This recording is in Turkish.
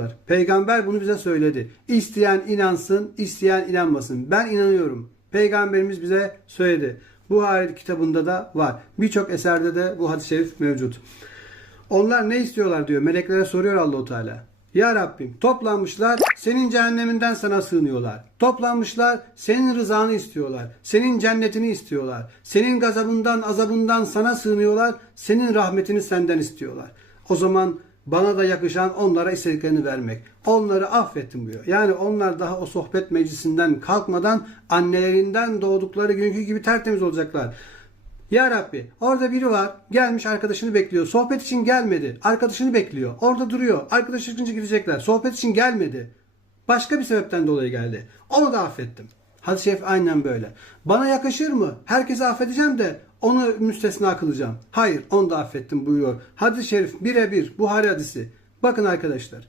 yaptılar. Peygamber bunu bize söyledi. İsteyen inansın, isteyen inanmasın. Ben inanıyorum. Peygamberimiz bize söyledi. Buhari kitabında da var. Birçok eserde de bu hadis-i şerif mevcut. Onlar ne istiyorlar diyor. Meleklere soruyor Allahu Teala. Ya Rabbim toplanmışlar senin cehenneminden sana sığınıyorlar. Toplanmışlar senin rızanı istiyorlar. Senin cennetini istiyorlar. Senin gazabından azabından sana sığınıyorlar. Senin rahmetini senden istiyorlar. O zaman bana da yakışan onlara istediklerini vermek. Onları affettim diyor. Yani onlar daha o sohbet meclisinden kalkmadan annelerinden doğdukları günkü gibi tertemiz olacaklar. Ya Rabbi orada biri var gelmiş arkadaşını bekliyor. Sohbet için gelmedi. Arkadaşını bekliyor. Orada duruyor. Arkadaş çıkınca gidecekler. Sohbet için gelmedi. Başka bir sebepten dolayı geldi. Onu da affettim. Hadis-i şerif aynen böyle. Bana yakışır mı? Herkesi affedeceğim de onu müstesna kılacağım. Hayır onu da affettim buyuruyor. Hadis-i şerif birebir Buhari hadisi. Bakın arkadaşlar.